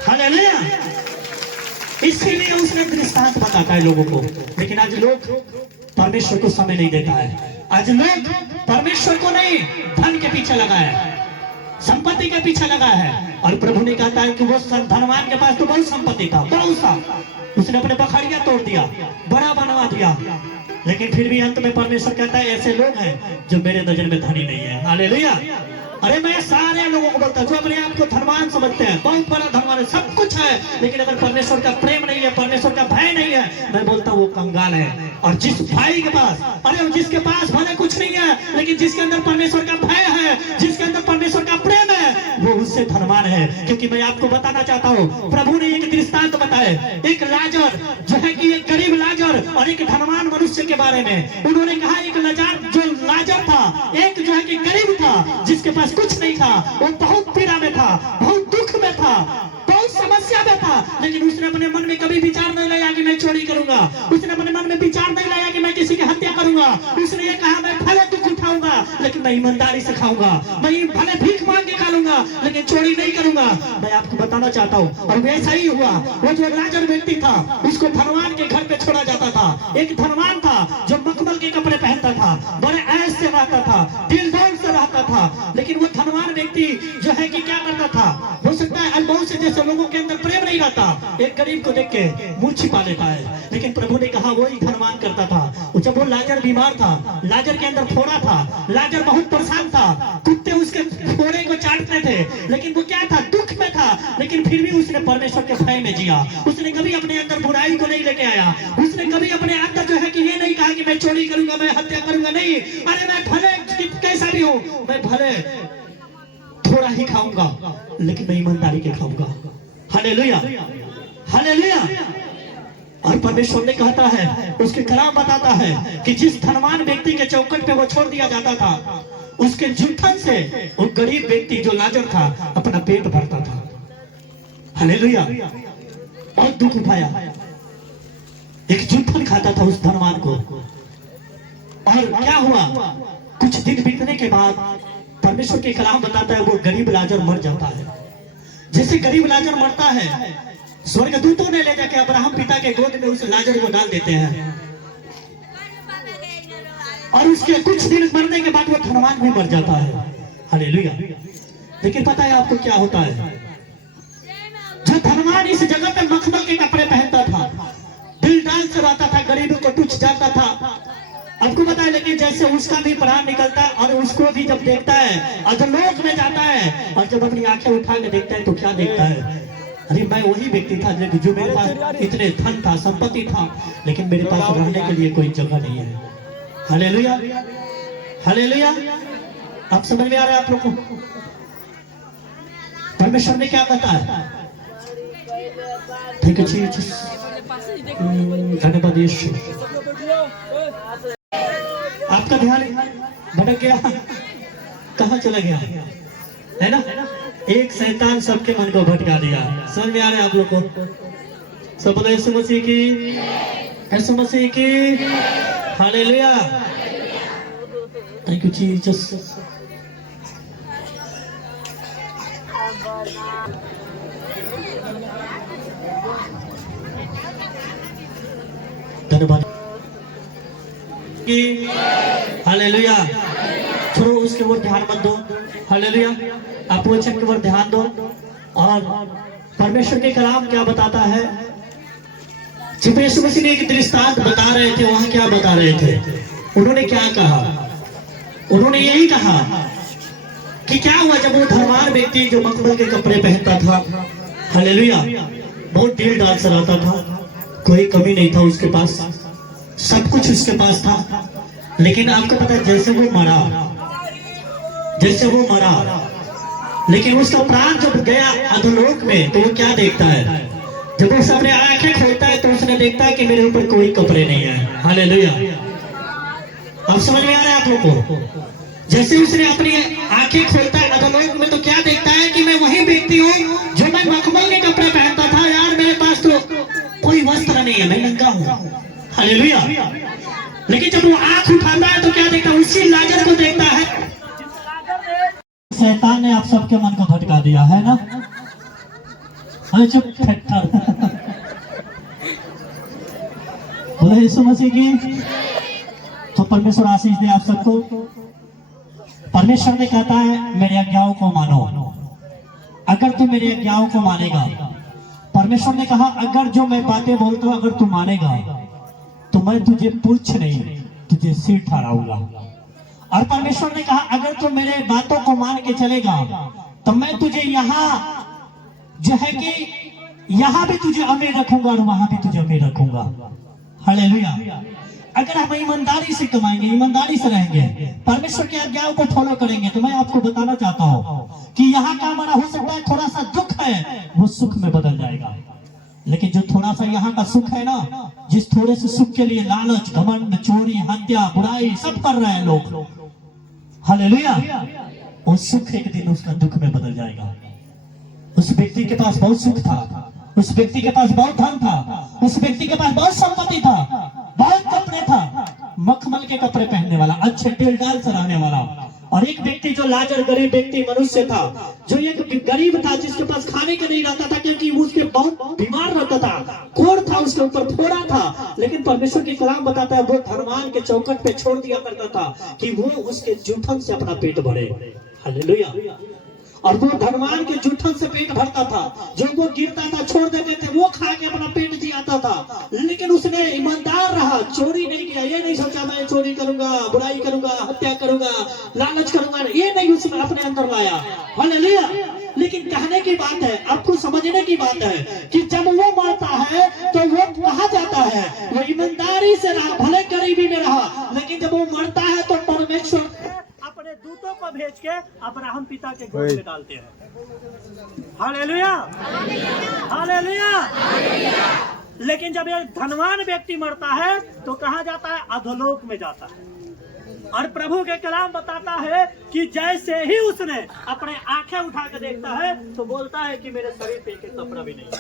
हालेलुया। इसीलिए उसने दृष्टांत बताता है लोगों को। लेकिन आज लोग परमेश्वर को समय नहीं देता है। आज लोग परमेश्वर को नहीं, धन के पीछे लगा है, संपत्ति के पीछे लगा है। और प्रभु ने कहता है कि वो धनवान के पास तो बहुत संपत्ति था, बहुत सा, उसने अपने बखरिया तोड़ दिया, बड़ा बनवा दिया, लेकिन फिर भी अंत में परमेश्वर कहता है ऐसे लोग हैं जो मेरे नजर में धनी नहीं है। हालेलुया। अरे मैं सारे लोगों को बोलता हूं जो अपने आप को धनवान समझते हैं, बहुत बड़ा धनवान है, सब कुछ है, लेकिन अगर परमेश्वर का प्रेम नहीं है, परमेश्वर का भय नहीं है, मैं बोलता हूं वो कंगाल है। और जिस भाई के पास, अरे जिसके पास भले कुछ नहीं है, लेकिन जिसके अंदर परमेश्वर का भय है, जिसके अंदर परमेश्वर का प्रेम है, वो उससे धनवान है। क्योंकि मैं आपको बताना चाहता हूँ, प्रभु ने एक दृष्टांत बताया, एक लाजर जो है कि एक गरीब लाजर और एक धनवान मनुष्य के बारे में। उन्होंने कहा एक लाजर था, एक जो है कि गरीब था, जिसके पास कुछ नहीं था, वो बहुत पीड़ा में था, बहुत दुख में था, बहुत समस्या में था। लेकिन उसने अपने मन में कभी विचार नहीं लाया कि मैं चोरी करूंगा, उसने अपने मन में विचार नहीं लाया कि मैं किसी की हत्या करूंगा। उसने ये कहा मैं भले दुख उठाऊंगा, लेकिन मैं ईमानदारी से खाऊंगा, मैं भले भीख मांग के खा लूंगा, लेकिन चोरी नहीं करूंगा। मैं आपको बताना चाहता हूँ, और वैसा ही हुआ। वो जो लाजर व्यक्ति था, उसको धनवान के घर पे छोड़ा जाता था। एक धनवान था जो मखमल के कपड़े पहनता था, बड़े ऐश से रहता था, दिल दौड़ से रहता था। लेकिन वो धनवान व्यक्ति जो है कि क्या करता था, हो सकता है बहुत से जैसे लोगों के अंदर प्रेम नहीं रहता, एक गरीब को देख के मुंह छिपा लेता है। लेकिन प्रभु ने कहा वही धनवान करता था। जब वो लाजर बीमार था, लाजर के अंदर फोड़ा था, लाजर बहुत परेशान था, कुत्ते उसके फोड़े को चाटते थे, लेकिन वो क्या था, दुख में था। लेकिन फिर भी उसने परमेश्वर के भय में जिया। उसने कभी अपने अंदर बुराई को नहीं लेके आया, उसने कभी अपने अंदर जो है कि ये नहीं कहा कि मैं चोरी करूंगा, मैं हत्या करूंगा, नहीं। अरे मैं भले कैसा भी हूं, मैं भले थोड़ा ही खाऊंगा, लेकिन मैं ईमानदारी के खाऊंगा। Hallelujah, hallelujah. और परमेश्वर ने कहता है, उसके कलाम बताता है कि जिस धनवान व्यक्ति के चौखट पे वो छोड़ दिया जाता था, उसके जूठन से वो गरीब व्यक्ति जो लाजर था अपना पेट भरता था। हालेलुया। और दुख उठाया, एक जूठन खाता था उस धनवान को। और क्या हुआ, कुछ दिन बीतने के बाद परमेश्वर के कलाम बताता है वो गरीब लाजर मर जाता है। जैसे गरीब लाजर मरता है, स्वर्गदूतों ने ले जाके अब्राहम पिता के गोद में उस लाजर को डाल देते हैं, और उसके कुछ दिन मरने के बाद वो धनवान भी मर जाता है। हालेलुया। लेकिन पता है आपको क्या होता है, जो धनवान इस जगह पे मखमल के कपड़े पहनता था, दिल डाल से रहता था, गरीबों को टूट जाता था, आपको पता है। लेकिन जैसे उसका भी प्राण निकलता है, और उसको भी जब देखता है, अधोलोक में जाता है, और जब अपनी आंखें उठा के देखता है तो क्या देखता है, अरे मैं वही व्यक्ति था जो मेरे पास इतने धन था, संपत्ति था, लेकिन मेरे पास रहने के लिए कोई जगह नहीं है। Hallelujah, hallelujah. आप समझ में आ रहा है आप लोग को परमेश्वर ने क्या कहता है? थैंक यू जीसस, धन्यवाद यीशु। आपका ध्यान भटक गया, कहाँ चला गया है ना? एक शैतान सबके मन को भटका दिया। समझ में आ रहा है आप लोग को? सब बोलो यीशु मसीह की, यीशु मसीह की। Hallelujah, thank you Jesus. धन्यवाद। हालेलुया। छोड़ो उसके ओर ध्यान मत दो। हालेलुया। आप वचन के ऊपर ध्यान दो और परमेश्वर के कलाम क्या बताता है। जब यीशु मसीह ने एक दृष्टांत बता रहे थे, वहां क्या बता रहे थे, उन्होंने क्या कहा, उन्होंने यही कहा कि क्या हुआ जब वो धनवान व्यक्ति जो मखमल के कपड़े पहनता था, हालेलुया, बहुत ढील ढाल से रहता था, कोई कमी नहीं था उसके पास, सब कुछ उसके पास था, लेकिन आपको पता है जैसे वो मरा, लेकिन उसका प्राण जब गया अधोलोक में, तो वो क्या देखता है, जब वो अपने आंखें खोलता है तो उसने देखता है कि मेरे ऊपर कोई कपड़े नहीं है। हालेलुया, अब समझ में आ रहा है आप लोगों को। जैसे उसने अपनी आंखें खोलता है अधोलोक में, तो क्या देखता है कि मैं वही व्यक्ति हूँ जो मैं मखमल के कपड़े पहनता था। यार मेरे पास तो कोई वस्त्र नहीं है, मैं नंगा हूँ। हालेलुया, लेकिन जब वो आंख उठाता है तो क्या देखता है, उसी लाजर को देखता है। शैतान ने आप सबके मन को भटका दिया है ना। अरे चुप बोले यीशु मसीह की। तो परमेश्वर आशीष दे आप सबको। परमेश्वर ने कहता है मेरी आज्ञाओं को मानो। अगर तू मेरी आज्ञाओं को मानेगा, परमेश्वर ने कहा अगर जो मैं बातें बोलता हूं अगर तू मानेगा तो मैं तुझे पूछ नहीं, तुझे सिर ठहराऊंगा। और परमेश्वर ने कहा अगर तू मेरे बातों को मान के चलेगा तो मैं तुझे यहाँ जो है कि यहाँ भी तुझे अमीर रखूंगा और वहां भी तुझे अमीर रखूंगा। हालेलुया, अगर हम ईमानदारी से कमाएंगे, ईमानदारी से रहेंगे, परमेश्वर की आज्ञाओं को फॉलो करेंगे, तो मैं आपको बताना चाहता हूँ कि यहाँ का हमारा हो सकता है थोड़ा सा दुख है, वो सुख में बदल जाएगा। लेकिन जो थोड़ा सा यहाँ का सुख है ना, जिस थोड़े से सुख के लिए लालच, घमंड, चोरी, हत्या, बुराई सब कर रहे हैं लोग, हालेलुया, वो सुख एक दिन उसका दुख में बदल जाएगा। उस व्यक्ति के पास बहुत सुख था, उस व्यक्ति के पास बहुत धन था, उस व्यक्ति के पास बहुत संपत्ति था, बहुत कपड़े था, मखमल के कपड़े पहनने वाला, अच्छे ढील-ढाल से रहने वाला। और एक व्यक्ति जो लाजर गरीब व्यक्ति मनुष्य था, जो एक गरीब था जिसके पास खाने के नहीं रहता था, क्योंकि उसके बहुत बीमार रहता था, कोढ़ था उसके ऊपर, फोड़ा था। लेकिन परमेश्वर की कलाम बताता है वो धनवान के चौखट पे छोड़ दिया करता था कि वो उसके जूठन से अपना पेट भरे। हालेलुया, और वो धनवान के जूठन से पेट भरता था, जो वो गिरता था छोड़ देते थे, वो खा के अपना पेट जियाता था। लेकिन उसने ईमानदार रहा, चोरी नहीं किया, ये नहीं सोचा मैं चोरी करूंगा, बुराई करूंगा, हत्या करूंगा, लालच करूंगा, ये नहीं उसने अपने अंदर लाया। हालेलुया, लेकिन कहने की बात है, आपको समझने की बात है कि जब वो मरता है तो वो कहा जाता है वो ईमानदारी से रहा, भले गरीबी में रहा, लेकिन जब वो मरता है तो परमेश्वर अपने दूतों को भेज के अब्राहम पिता के गोद में डालते हैं। Hallelujah, hallelujah. लेकिन जब एक धनवान व्यक्ति मरता है तो कहा जाता है अधोलोक में जाता है। और प्रभु के कलाम बताता है कि जैसे ही उसने अपने आंखें उठा के देखता है तो बोलता है कि मेरे शरीर पे एक कपड़ा भी नहीं है,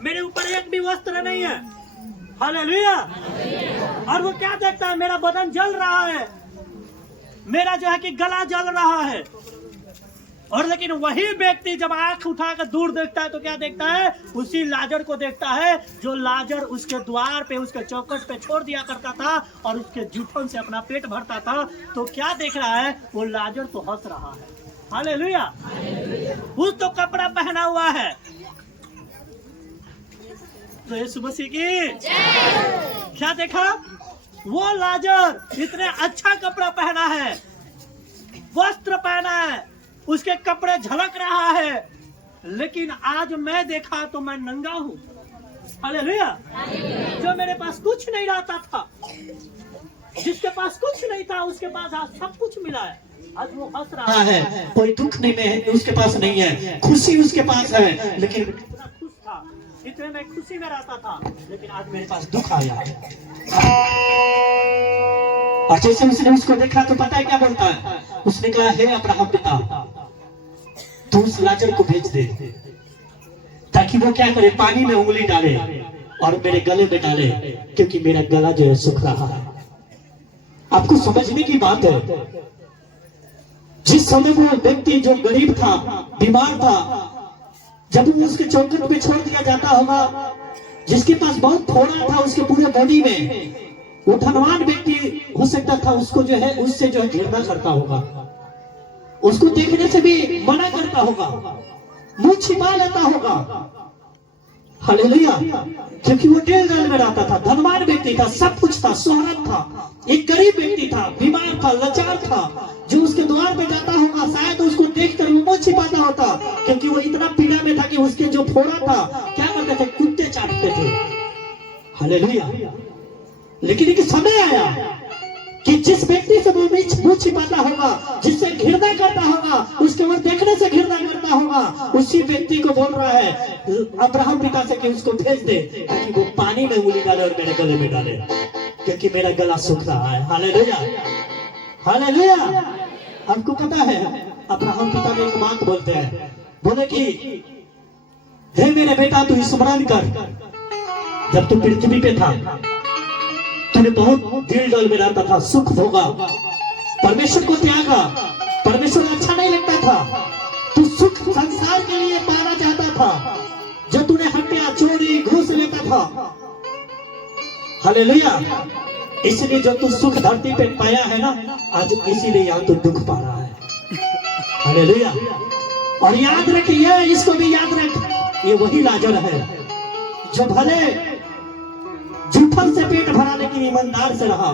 मेरे ऊपर एक भी वस्त्र नहीं है। हालेलुया, और वो क्या देखता है, मेरा बदन जल रहा है, मेरा जो है कि गला जल रहा है। और लेकिन वही व्यक्ति जब आंख उठा कर दूर देखता है तो क्या देखता है, उसी लाजर को देखता है जो लाजर उसके द्वार पे, उसके चौखट पे छोड़ दिया करता था और उसके जूठन से अपना पेट भरता था। तो क्या देख रहा है, वो लाजर तो हंस रहा है। हालेलुया, उस तो कपड़ा पहना हुआ है। तो यीशु मसीह की क्या देखा, वो लाजर इतने अच्छा कपड़ा पहना है, वस्त्र पहना है, उसके कपड़े झलक रहा है, लेकिन आज मैं देखा तो मैं नंगा हूँ। हालेलुया, जो मेरे पास कुछ नहीं रहता था, जिसके पास कुछ नहीं था उसके पास आज सब कुछ मिला है। आज वो हंस रहा है, कोई दुख नहीं है उसके पास नहीं है, खुशी उसके पास है। लेकिन इतना खुश था, इतने में खुशी में रहता था, लेकिन आज मेरे पास दुख आया। और जैसे उसने उसको देखा तो पता है क्या बोलता है, उसने कहा हे अब्राहम पिता, तू उस लाजर को भेज दे ताकि वो क्या करे, पानी में उंगली डाले और मेरे गले में डाले, क्योंकि मेरा गला जो है सूख रहा है। आपको समझने की बात है, जिस समय वो व्यक्ति जो गरीब था, बीमार था, जब उसके चौखट पे छोड़ दिया जाता होगा, जिसके पास बहुत थोड़ा था उसके पूरे बॉडी में, वो धनवान व्यक्ति हो सकता था, उसको जो है उससे जो है घृणा करता होगा। उसको देखने से भी मना करता होगा, मुंह छिपा लेता होगा। हालेलुया। क्योंकि वो जेल में रहता था, धनवान व्यक्ति था, सब कुछ था, शोहरत था। एक गरीब व्यक्ति था, बीमार था, लाचार था। जो उसके द्वार पे जाता होगा, शायद उसको देखकर वो मुंह छिपाता होता, क्योंकि वो इतना पीड़ा में था कि उसके जो फोड़ा था, क्या करते थे, कुत्ते चाटते थे। हालेलुया। लेकिन एक समय आया कि जिस व्यक्ति से वो मुंह छिपाता होगा, जिससे घृणा करता होगा, उसके ओर देखने से घृणा करता होगा, उसी व्यक्ति को बोल रहा है अब्राहम पिता से कि उसको भेज दे, ताकि वो पानी में उंगली डाले और मेरे गले में डाले, क्योंकि मेरा गला सूख रहा है। Hallelujah, hallelujah. आपको पता है अब्राहम पिता में एक बात बोलते हैं, बोले कि हे मेरे बेटा, तू स्मरण कर, जब तू पृथ्वी पे था तूने बहुत दिल डल में रहता था, सुख भोगा, परमेश्वर को त्यागा, परमेश्वर अच्छा नहीं लगता था, तू सुख संसार के लिए पाना चाहता था, जो तूने हत्या, चोरी, घूस लेता था। हालेलुया। इसलिए जो तू सुख धरती पे पाया है ना, आज इसीलिए यहाँ तू दुख पा रहा है। हालेलुया। और याद रख, ये इसको भी याद रख, ये वही लाजर है जो भले जूठन से पेट भरा लेकिन ईमानदार से रहा।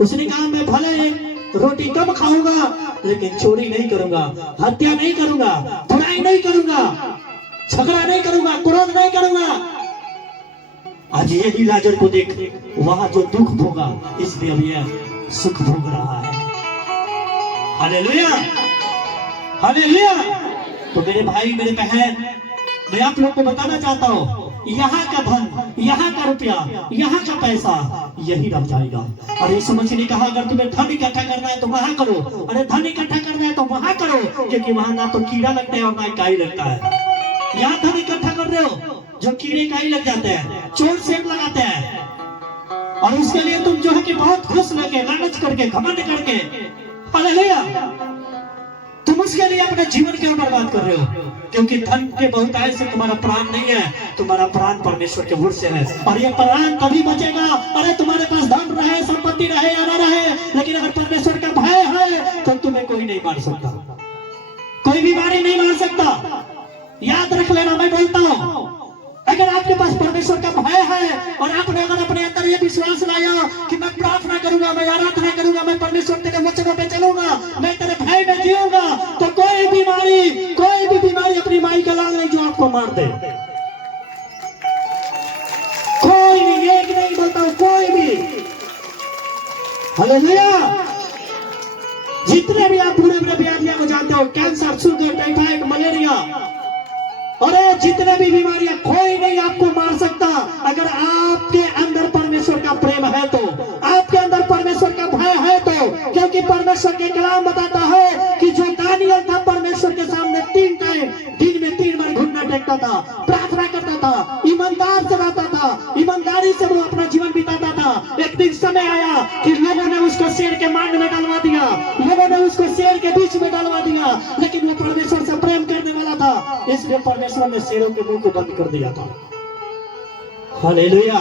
उसने कहा मैं भले रोटी कम खाऊंगा लेकिन चोरी नहीं करूंगा, हत्या नहीं करूंगा, बुराई नहीं करूंगा, झगड़ा नहीं करूंगा, क्रोध नहीं करूंगा। आज यही लाजर को देख, वहां जो दुख भोगा, इसलिए अब यह सुख भोग रहा है। Hallelujah, hallelujah. तो मेरे भाई, मेरे बहन, मैं आप लोग को बताना चाहता हूँ, यहाँ का धन, यहाँ का रुपया, यहाँ का पैसा यही रह जाएगा। और यीशु मसीह ने कहा अगर तुम्हें धन इकट्ठा करना है तो वहां करो, अरे धन इकट्ठा करना है तो वहां करो, क्योंकि वहां ना तो कीड़ा लगता है और ना काई लगता है। यहाँ धन इकट्ठा कर रहे हो, जो कीड़े काई लग जाते हैं, चोर सेंट लगाते हैं, और उसके लिए तुम जो है कि बहुत घुस लेके, लालच करके, घमंड करके, हालेलुया, तुम उसके लिए अपने जीवन क्यों बर्बाद कर रहे हो? क्योंकि धन के बहुतायत से तुम्हारा प्राण नहीं है, तुम्हारा प्राण परमेश्वर के ओर से है। और ये प्राण तभी बचेगा, अरे तुम्हारे पास धन रहे, संपत्ति रहे या ना रहे, लेकिन अगर परमेश्वर का भय है तो तुम्हें कोई नहीं मार सकता, कोई बीमारी नहीं मार सकता। याद रख लेना, मैं बोलता हूँ, अगर आपके पास परमेश्वर का भय है और आपने अगर अपने अंदर ये विश्वास लाया कि मैं प्रार्थना करूंगा, मैं आराधना करूंगा, मैं परमेश्वर तेरे वचनों पे चलूंगा, मैं तेरे भय में जीऊंगा, तो कोई भी बीमारी अपनी माई का लाल नहीं जो आपको मार दे। कोई नहीं, एक नहीं बोलता हूं, कोई भी। हालेलुया। जितने भी आप बुरे बुरे बीमारियां को जानते हो, कैंसर, शुगर, टाइफाइड, मलेरिया, अरे जितने भी बीमारियां, कोई नहीं आपको मार सकता अगर आपके अंदर परमेश्वर का प्रेम है तो, आपके अंदर परमेश्वर का भय है तो। क्योंकि परमेश्वर के कलाम बताता है कि जो दानियल था, परमेश्वर के सामने 3 टाइम दिन में 3 बार घुटना टेकता था, प्रार्थना करता था, ईमानदार से रहता था, ईमानदारी से वो अपना जीवन बिताता था। एक दिन समय आया कि लोगों ने उसको शेर के मांग में डालवा दिया, लोगों ने उसको शेर के बीच में डालवा दिया, लेकिन वो परमेश्वर से प्रेम करने वाला था, इसलिए परमेश्वर ने शेरों के मुंह को बंद कर दिया था। हालेलुया।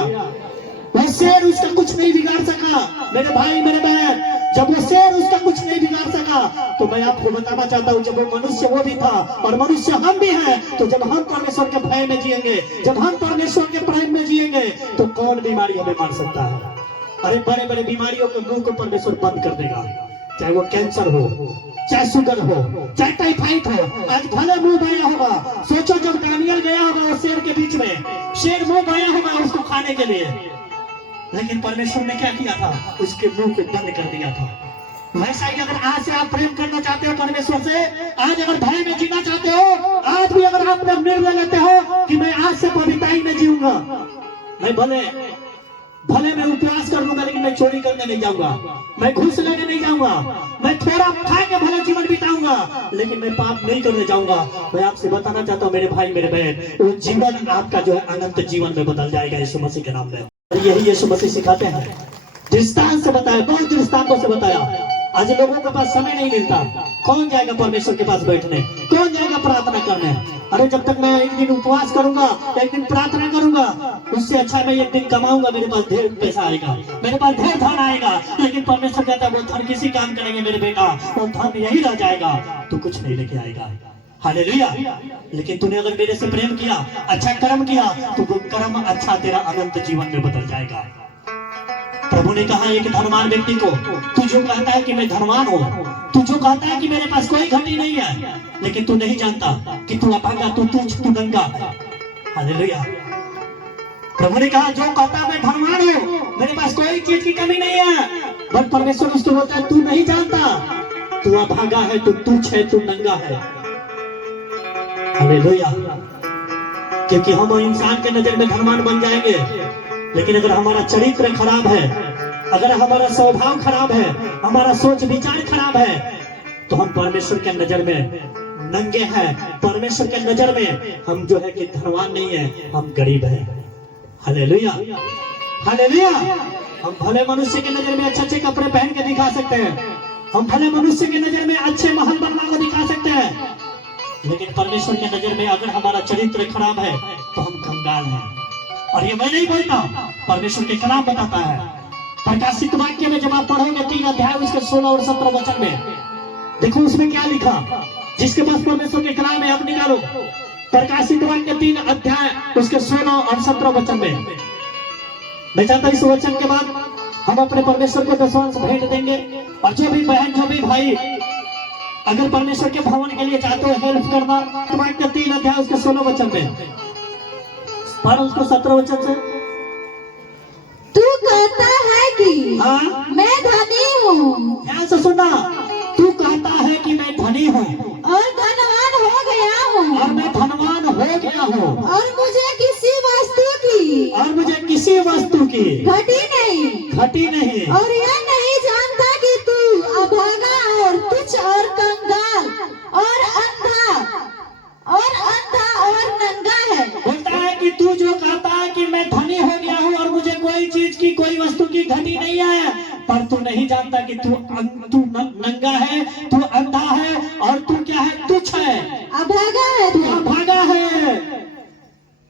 वो शेर उसका कुछ नहीं बिगाड़ सका। मेरे भाई, मेरे बहन, जब वो शेर उसका कुछ नहीं बिगाड़ सका, तो मैं आपको बताना चाहता हूँ, जब वो मनुष्य वो भी था और मनुष्य हम भी हैं, तो जब हम परमेश्वर के भय में जिएंगे, जब हम परमेश्वर के प्रेम में जिएंगे, तो कौन बीमारी हमें मार सकता है? अरे बड़े बड़े बीमारियों के मुंह को परमेश्वर बंद कर देगा, चाहे वो कैंसर हो, चाहे शुगर हो, चाहे टाइफाइड हो। आज भले मुंह बाया होगा, सोचो जब दानियल गया होगा वो शेर के बीच में, शेर मुंह बाया होगा उसको खाने के लिए, लेकिन परमेश्वर ने क्या किया था? उसके मुंह को बंद कर दिया था। वैसा ही अगर आज से आप प्रेम करना चाहते हो परमेश्वर से, आज अगर भय में जीना चाहते हो, आज भी अगर आप निर्णय लेते हो कि मैं आज से पवित्रता में जीऊंगा, मैं भले मैं उपवास कर लूंगा लेकिन मैं चोरी करने नहीं जाऊंगा, मैं घूस लेने नहीं जाऊंगा, मैं थोड़ा खा के भले जीवन बिताऊंगा, लेकिन मैं पाप नहीं करने जाऊंगा। मैं आपसे बताना चाहता हूँ मेरे भाई, मेरे बहन, वो जीवन आपका जो है अनंत जीवन में बदल जाएगा यीशु मसीह के नाम में। यही यीशु मसीह सिखाते हैं, दृष्टांत से बताया, बहुत दृष्टांतों से बताया। आज लोगों के पास समय नहीं मिलता, कौन जाएगा परमेश्वर के पास बैठने, कौन जाएगा प्रार्थना करने? अरे जब तक मैं एक दिन उपवास करूंगा, एक दिन प्रार्थना करूंगा, उससे अच्छा मैं एक दिन कमाऊंगा, मेरे पास ढेर पैसा आएगा, मेरे पास ढेर धन आएगा। लेकिन परमेश्वर कहता है वो धन किसी काम करेंगे मेरे बेटा, वो धन यही रह जाएगा, तू कुछ नहीं लेके आएगा। हालेलुया। लेकिन तूने अगर मेरे से प्रेम किया, अच्छा कर्म किया, तो वो कर्म अच्छा तेरा अनंत जीवन में बदल जाएगा। प्रभु ने कहा एक धनवान व्यक्ति को, तू जो कहता है कि मैं धनवान हूँ, तू जो कहता है कि मेरे पास कोई घटी नहीं है, लेकिन तू नहीं जानता कि तू अभागा, तू तुच्छ, तू नंगा है। हालेलुया। प्रभु ने कहा जो कहता मैं धनवान हूँ, मेरे पास कोई चीज की कमी नहीं है, बट परमेश्वर उसको बोलता है तू नहीं जानता, तू अभागा है, तू तुच्छ है, तू नंगा है। हालेलुया। क्योंकि हम इंसान के नजर में धनवान बन जाएंगे, लेकिन अगर हमारा चरित्र खराब है, अगर हमारा स्वभाव खराब है, हमारा सोच विचार खराब है, तो हम परमेश्वर के नजर में नंगे हैं। परमेश्वर के नजर में हम जो है कि धनवान नहीं है, हम गरीब हैं। हालेलुया। हालेलुया। हम भले मनुष्य के नजर में अच्छे अच्छे कपड़े पहन के दिखा सकते हैं, हम भले मनुष्य के नजर में अच्छे महल बंगला को दिखा सकते हैं, लेकिन परमेश्वर के नजर में अगर हमारा चरित्र खराब है तो हम कंगाल हैं। और ये मैं नहीं बोलता, परमेश्वर के कलाम बताता है। प्रकाशित वाक्य में जब आप पढ़ोगे 3 अध्याय उसके 16 और 17 वचन में, देखो उसमें क्या लिखा। जिसके पास परमेश्वर के कलाम है आप निकालो, प्रकाशित वाक्य 3 अध्याय उसके 16 और 17 वचन में। मैं चाहता इस वचन के बाद हम अपने परमेश्वर को दशवांश भेंट देंगे, और जो भी बहन, जो भी भाई अगर परमेश्वर के भवन के लिए चाहते हो हेल्प करना, तो वाक्य 3 अध्याय उसके 16 वचन में पढ़ उसको 17 वचन से। तू कहता है कि हाँ? मैं धनी हूँ। ध्यान से सुनना, तू कहता है कि मैं धनी हूँ और धनवान हो गया हूँ, और मैं धनवान हो गया हूँ, और मुझे किसी वस्तु की घटी नहीं, और यह नहीं जानता कि तू अभागा और तुच्छ और कंगाल और अंधा और नंगा है। बोलता है कि तू जो कहता है कि मैं धनी हो गया हूँ और मुझे कोई चीज की, कोई वस्तु की घटी नहीं है, पर तू नहीं जानता कि तू नंगा है, तू अंधा है, और तू क्या है, तुच्छ है, अभागा है, तू अभागा है।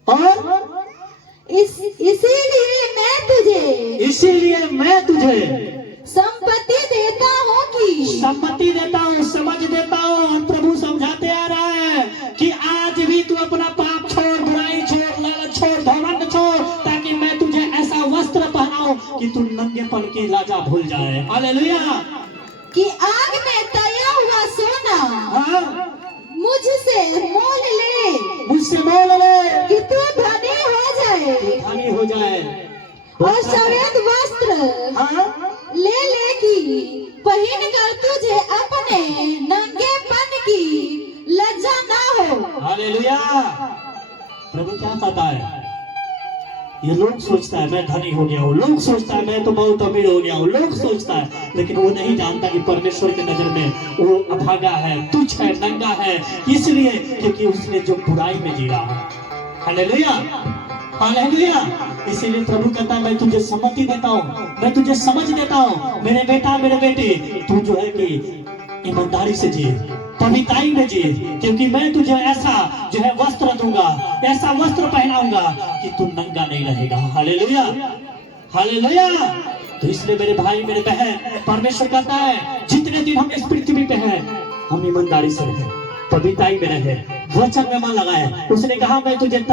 और इसीलिए मैं तुझे संपत्ति देता हूँ कि संपत्ति देता हूँ, समझ देता हूँ। हम प्रभु समझाते आ रहा है कि आज भी तू अपना पाप छोड़, बुराई छोड़, लालच छोड़, घमंड छोड़, ताकि मैं तुझे ऐसा वस्त्र पहनाऊं कि तू नंगेपन की लाजा भूल जाए। हालेलुया। कि आग में तया हुआ सोना हाँ? मुझसे मोल ले, कि तू धनी हो जाए, और सफेद वस्त्र ले की पहन कर तुझे अपने नंगेपन की लज्जा ना हो। हालेलुया। प्रभु क्या कहता है? ये लोग सोचता है मैं धनी हो गया हूँ, लोग सोचता है मैं तो बहुत अमीर हो गया हूँ, लोग सोचता है, लेकिन वो नहीं जानता कि परमेश्वर के नजर में वो अभागा है, तुच्छ है, नंगा है, इसलिए क्योंकि उसने जो बुराई में जी रहा है। हालेलुया। हालेलुया। इसीलिए प्रभु कहता है मैं तुझे सम्मति देता हूँ, मैं तुझे समझ देता हूँ, मेरे बेटा, मेरे बेटी, तू जो है कि ईमानदारी से जी, पवित्राई में जी, क्योंकि मैं तुझे ऐसा जो है वस्त्र दूंगा, ऐसा वस्त्र पहनाऊंगा कि तू नंगा नहीं रहेगा। हालेलुया। हालेलुया। तो इसलिए मेरे भाई, मेरे बहन, परमेश्वर कहता है जितने दिन हम इस पृथ्वी पे हैं, हम ईमानदारी से रहे, पवित्राई में रहे, वचन में मन लगाए। उसने कहा मैं तुझे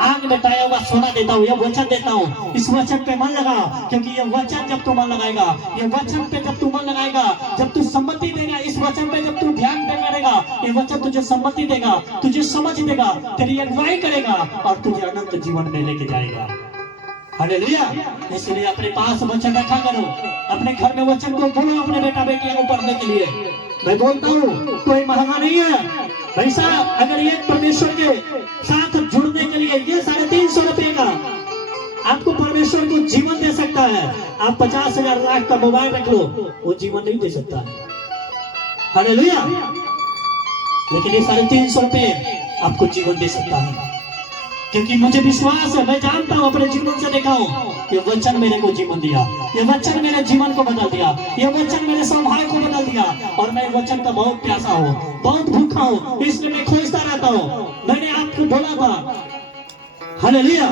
आग में ताया हुआ सोना देता हूँ, ये वचन देता हूँ, इस वचन पे मन लगा, क्योंकि ये वचन जब तू मन लगाएगा, ये वचन पे जब तू मन लगाएगा, जब तू सम्मति देगा, इस वचन पे जब तू ध्यान करेगा, ये वचन तुझे सम्मति देगा, तुझे समझ देगा, तेरी अगुवाई करेगा, और तुझे अनंत जीवन में लेके जाएगा। हालेलुया। इसलिए अपने पास वचन रखा करो, अपने घर में वचन को बोलो अपने बेटा बेटियों को पढ़ने के लिए। मैं बोलता हूँ कोई महंगा नहीं है पैसा। अगर ये परमेश्वर के साथ जुड़ने के लिए ये 350 रुपए का आपको परमेश्वर को जीवन दे सकता है। आप 50,000 लाख का मोबाइल रख लो, वो जीवन नहीं दे सकता है। हालेलुया। लेकिन ये 350 रुपए आपको जीवन दे सकता है। क्योंकि मुझे विश्वास है, मैं जानता हूँ, अपने जीवन से देखा हूँ, ये वचन मेरे को जीवन दिया, ये वचन मेरे जीवन को बदल दिया, ये वचन मेरे स्वभाव को बदल दिया। और मैं वचन का बहुत प्यासा हूँ, बहुत भूखा हूँ, इसलिए मैं खोजता रहता हूँ। मैंने आपको बोला था हालेलुया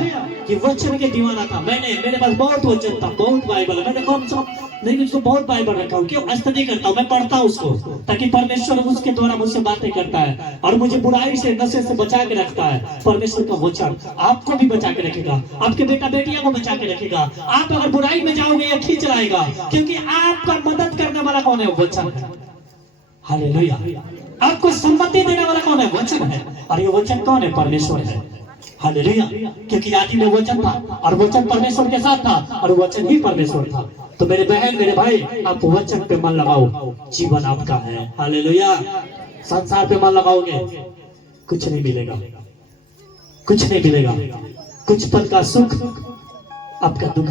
कि वचन के दीवाना था। मेरे पास बहुत वचन था, बहुत बाइबल है, मैंने कम से कम नहीं उसको बहुत बाइबल रखा हूँ। क्यों? स्टडी करता हूँ, मैं पढ़ता हूँ उसको, ताकि परमेश्वर उसके द्वारा मुझसे बातें करता है और मुझे बुराई से, नशे से बचा के रखता है। परमेश्वर का वचन आपको भी बचा के रखेगा, आपके बेटा बेटियां को बचा के रखेगा। आप अगर बुराई में जाओगे या खींच लाएगा, क्योंकि आपका मदद करने वाला कौन है? वचन है। हालेलुया। आपको सम्मति देने वाला कौन है? वचन है। और ये वचन कौन है? परमेश्वर है। हालेलुया। क्योंकि आदि में वचन था और वचन परमेश्वर के साथ था और वचन ही परमेश्वर था। तो मेरे बहन, मेरे भाई, आप वचन पे मन लगाओ, जीवन आपका है। हालेलुया। संसार पे मन लगाओगे, कुछ नहीं मिलेगा, कुछ नहीं मिलेगा। कुछ पल का सुख आपका दुख